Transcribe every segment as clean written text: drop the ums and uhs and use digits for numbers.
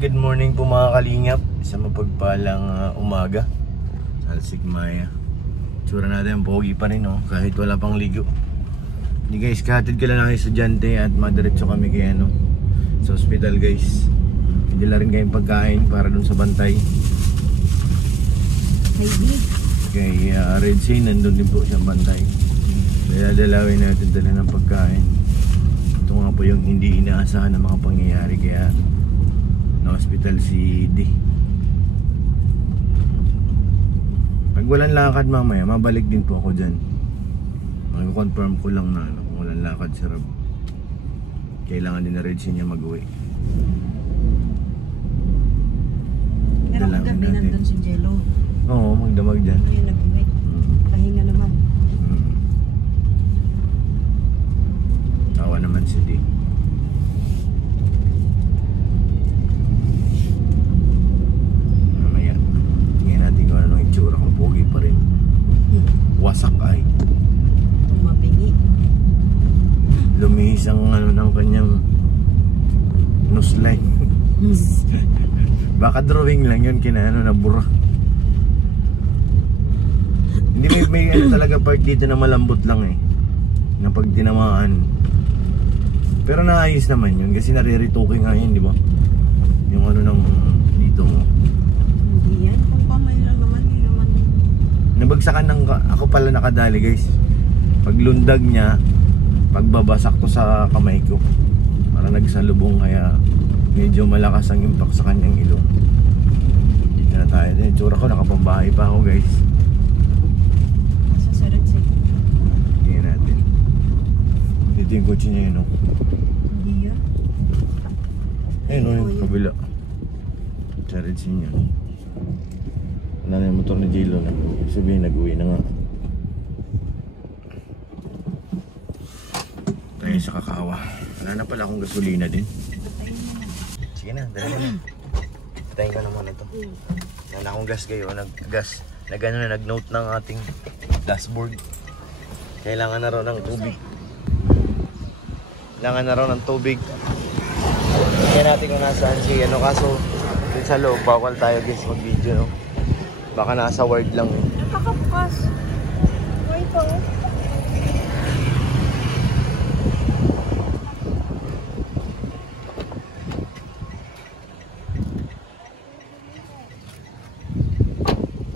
Good morning po mga kalingap. Isang mapagpalang umaga. Alsig Maya. Tsura natin, pogi pa rin kahit wala pang ligo. Hindi guys, kahatid ko lang ang estudyante at madiretso kami kay sa hospital guys. Hindi lang rin kayong pagkain para dun sa bantay. Kay Red Sea, nandun din po siyang bantay. Kaya dalawin natin dala ng pagkain. Ito nga po yung hindi inaasahan ng mga pangyayari, kaya na hospital si D. Pag walang lakad mamaya, mabalik din po ako dyan. Mag-confirm ko lang na kung walang lakad si Rob. Kailangan din na Red Sea niya mag-uwi. Pero kagabi nandun si Jello. Oo, magdamag dyan. Ayun, nag-uwi. Pahinga naman. Tawa naman si D. Itsura kong pogi pa rin. Wasak ay. Mabingi. Lumihis ang ng kanyang nose line. Baka drawing lang yun, nabura. Hindi, may talaga part dito na malambot lang na pag tinamaan. Pero naayos naman yun kasi nariritukin nga yun, di ba? Yung ng dito mo. Hindi yan. Nabagsakan ng, ako pala nakadali guys. Paglundag niya, pagbabasak to sa kamay ko. Parang nagsalubong, kaya medyo malakas ang impact sa kanyang ilong. Dito na tayo. Itsura ko, nakapambahay pa ako guys. Sa Sarat City. Tingnan natin. Dito yung kotse niya yun. Hindi yan. Ayun yung kabila. Sarat City niya. Wala na yung motor ni Jilo na. Sabihin, nag-uwi na nga. Tayo sa Kakawa. Wala na pala akong gasolina din. Sige na, dala na. Patayin ka naman ito. Wala na akong gas kayo. Nag-note ng ating dashboard. Kailangan na raw ng tubig. Kailangan na raw ng tubig. Tingnan natin kung nasaan si kaso dun sa loob, bawal tayo guys mag-video Baka nasa word lang. Nakakabukas. Wait po.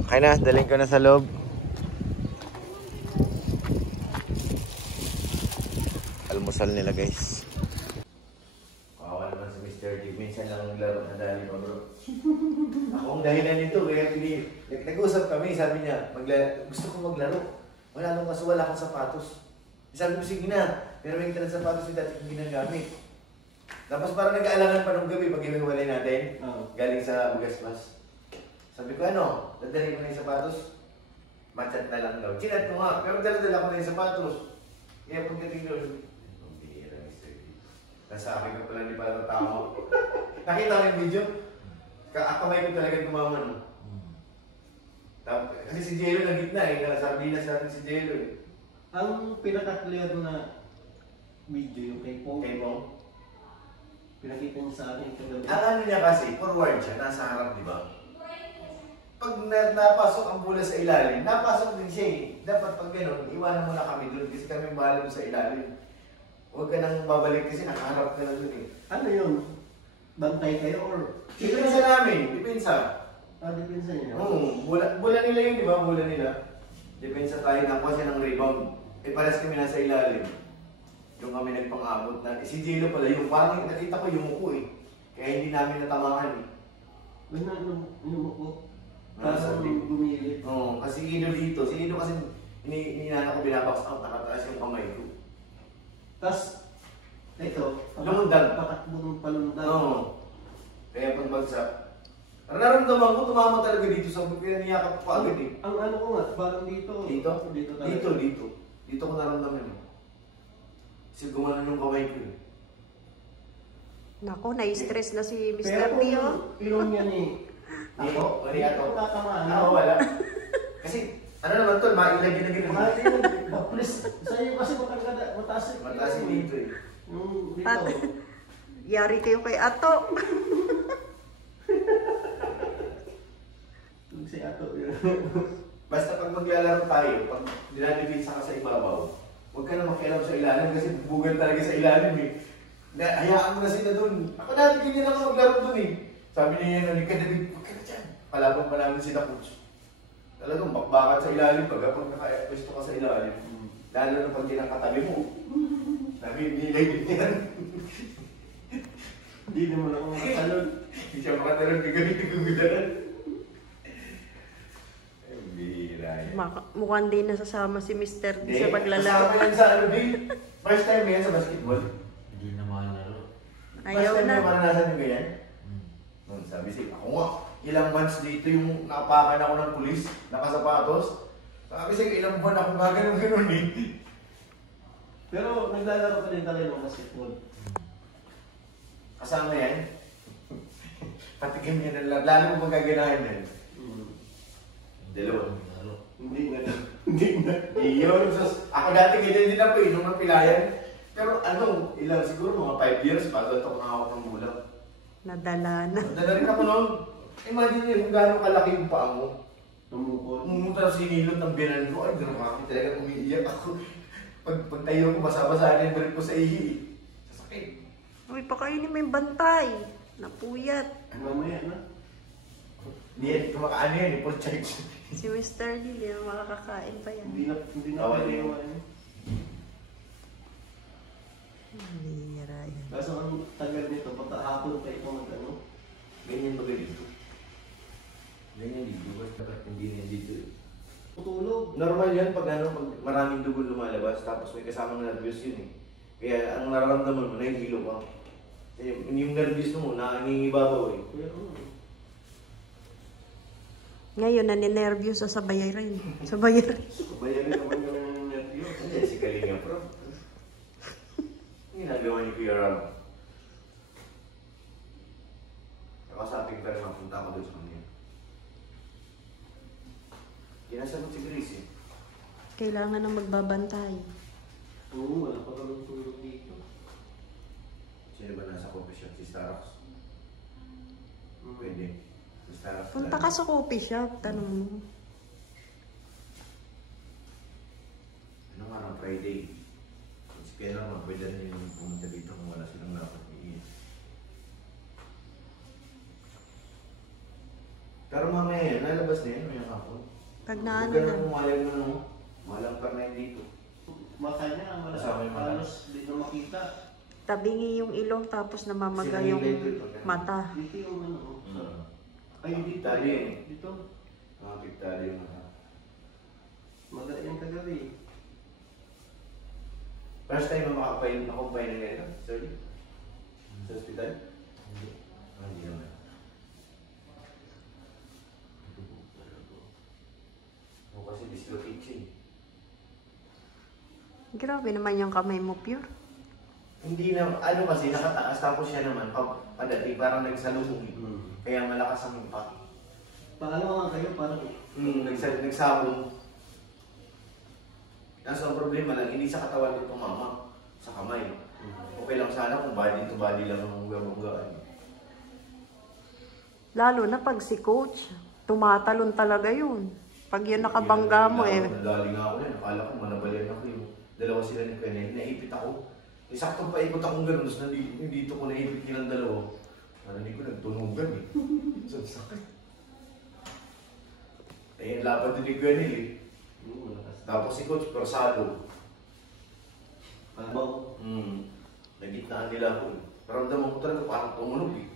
Okay na, dalhin ko na sa loob. Almusal nila guys. Kawawa naman si Mr. D. Minsan lang naglaro na dali pa bro. Ako ang dahilan nito, kaya nag-usap kami, sabi niya, gusto ko maglaro. Wala nung kaso, wala akong sapatos. Sabi ko, sige na, pero may kita ng sapatos yung dati kong ginagamit. Tapos parang nag-aalangan pa nung gabi pag iwalay natin, galing sa Bugaspas. Sabi ko, dadalhin ko na yung sapatos. Matchat na lang daw. Chinat ko nga, pero dala-dala ko na yung sapatos. Kaya pagdating doon, ang bihira Mr. D. Nasa akin ka pala, hindi pala tao. Nakita ko yung video? Kamay ko talaga tumaman. Kasi si Jello na gitna sardinas natin si Jello Ang pinaka-clear na video yung kay Pong. Pinakita niya sa akin kagabi. Ang niya kasi, forward siya, nasa harap, di ba? Pag napasok ang bola sa ilalim, napasok din siya Dapat pag gano'n, iwanan mo na kami doon kasi kami bahala sa ilalim. Huwag ka nang babalik kasi nakaharap ka na doon Ano yun? Bantay kayo or? Depensa namin, depensa. Depensa niya? Oo, bola nila yun, di ba? Bola nila. Depensa tayo, nakuha siya ng rebound. Paras kami nasa ilalim. Doon kami nagpang-abot na. Si Jello pala yung parang nakita ko yung muko Kaya hindi namin natamaan Yumuko? Parang gumilit. Oo, kasi Ido dito. Si Ido kasi ininana ko binabox out, nakataas yung kamay ko. Tapos, ito, lumundag. Patakbo ng palundag. Oo. Kaya pagbagsak. Nararamdaman ko, tumama talaga dito sa kaya niyakap ko agad Ang ano ko nga, parang dito. Dito? Dito. Dito ko naramdaman Kasi gumana yung kamay ko Nako, na-stress na si Pero Mr. Tio. ilong yan eh. Ako? Mali ako. Tatamaan. Ako wala. Kasi, ano naman tol, mailagay na gano'n. Mahal yun. Please, sa'yo kasi mataas eh. Mataas yung dito eh. Yung dito. At, yari kayo kay Ato. Si Ato yun. Basta pag maglalaro tayo, pag dinadivisa ka sa ibabaw, huwag ka na makialam sa ilalim kasi bubugan talaga sa ilalim eh. Hayaan mo na sila dun. Ako dati ganyan ako maglaro dun eh. Sabi niya yan, huwag ka na dyan. Palaban pa namin sila coach. Talagang bakbakan sa ilalim pag naka-pwesto ka sa ilalim. Lalo na pag kinakatabi mo. Nabibigay din yan. Hindi naman ako makatalon. Hindi siya makatalon, gagamit yung gudaran. Ay, bira yan. Mukhang di nasasama si Mr. D sa Kasama paglalaro. yan sa ano din. First time yan sa basketball. Hindi na makalaro. Ayaw First time na. na maranasan yung ganyan. Sabi siya, ako nga, ilang months dito yung napakan ako ng pulis, nakasapatos. Sabi siya, ilang buwan ako gano'n eh. Pero naglalaro ka din talaga ng basketball. Kasama yan. Patikim niya na lang, lalo mo magaganahin yan. Dalawa. Laro. Hindi na. Hindi na. Iyon, ako dati ganyan din ako eh, nung napilayan. Pero ano, ilang siguro mga 5 years, bago ito ako ng bulang. Nadala na. Nadala rin ako noon. Imagine niyo kung gaano kalaki yung paa mo. Tumukod. Pumunta na sinilot ng binan ko, ay gano'n kami talaga umiiyak ako. Pag tayo ko, basa-basa na yung balik ko sa ihi. Sasakit. Uy, pakainin mo yung bantay. Napuyat. Mamaya na. Hindi yan, kumakaano yan, full charge. Si Mr. D, hindi na makakakain pa yan. Hindi na Bawal pwede yun. naman. Bira yan. Kaso ang tagal nito, patahapon pa ito ano. Ganyan ba ganito? Ganyan dito, dapat hindi na dito. Tutulog. Normal yan pag ano, pag maraming dugo lumalabas, tapos may kasamang nervous yun eh. Kaya ang nararamdaman mo, nahihilo ka. Yung nervous mo, nangingibabaw eh. Pero Ngayon, naninervyos sa bayarin. Sa bayarin. bayarin naman yung nervyo. Ano yan si Kalinga Pro? Ginagawa ni Kuya Ram. Nakasaping ka rin mapunta ako doon sa kanya. Kinasagot si Grace eh. Kailangan na magbabantay. Oo, wala pa kami tulog dito. Sino ba nasa coffee shop? Si Starbucks? Pwede. Si Starbucks. Punta ka sa coffee shop, tanong mo. Ano nga ng Friday? Kaya naman, pwede rin yung pumunta dito kung wala silang dapat iiin. Pero mamaya yan, lalabas na yan, may hapon. Pag naano Huwag ka na. na pumayag na no, malang pa na yun dito. Makanya, Kasama yung mata. halos di na makita. Tabingi yung ilong tapos namamaga yung mata. Dito yung ano. Ay, dito. Tali yun eh. Dito. Mga piktali yung mata. Magaling yung kagabi. First time mo makapain, nakumpain na ganito, sorry? Sa hospital? Hindi. Hindi naman. O kasi dislocate. Grabe naman yung kamay mo, pure. Hindi na, ano kasi, nakataas tapos siya naman, padating parang nagsalubong. Kaya malakas ang impact. Paano nga kayo? Parang Nagsabong. Nasa ang problema lang, hindi sa katawan nito mama, sa kamay. Okay lang sana kung body to body lang ang bungga-bunggaan. Lalo na pag si coach, tumatalon talaga yun. Pag yun nakabangga mo eh. Nadali nga ako yan, akala ko manabalian ako yung dalawa sila ni Kanye, naipit ako. Saktong paikot akong gano'n, tapos nandito ko naipit nilang dalawa. Narinig ko nagtunugan eh. So, sakit. Eh, laban din ni Kanye eh. Tapos si Coach Persado. Mabaw. Nagitnaan nila ako. Paramdaman ko talaga parang tumunog eh.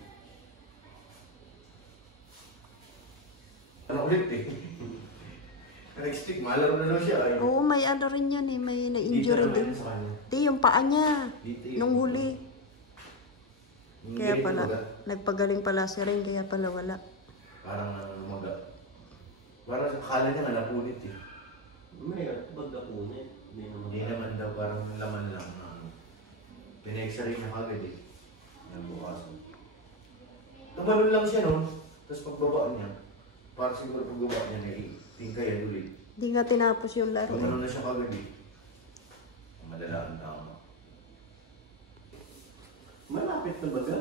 Ano ulit eh. Nag-stick, malaro na daw siya. Ay. Oo, may ano rin yan eh. May na-injury Dito din. naman sa kanya. Di, yung paa niya. Dito yun. Nung huli. Yung Kaya ganito pala, baga, nagpagaling pala si Ren, kaya pala wala. parang lumaga. Parang akala niya nga napunit eh. May bag na punit. Hindi naman daw, parang laman lang. Pina-x-ray niya kagad eh. Nabukasan. Tumalon lang siya, no? Tapos pagbabaan niya, parang siguro pagbabaan niya, tingkayan ulit. Hindi nga tinapos yung laro. Tumalon na siya kagad eh. Madala ang tama. Malapit na baga.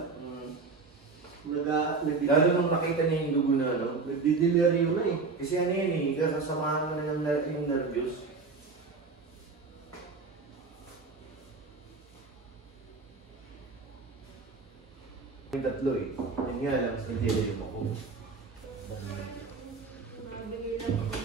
Lalo nung nakita niya yung dugo na ano, Nagdideliryo na eh. kasi ano yun eh, kasasamahan mo na yung nervyos. Yung tatlo eh. Yun nga lang, mas nagdilay yung ako. Nabigay lang ako.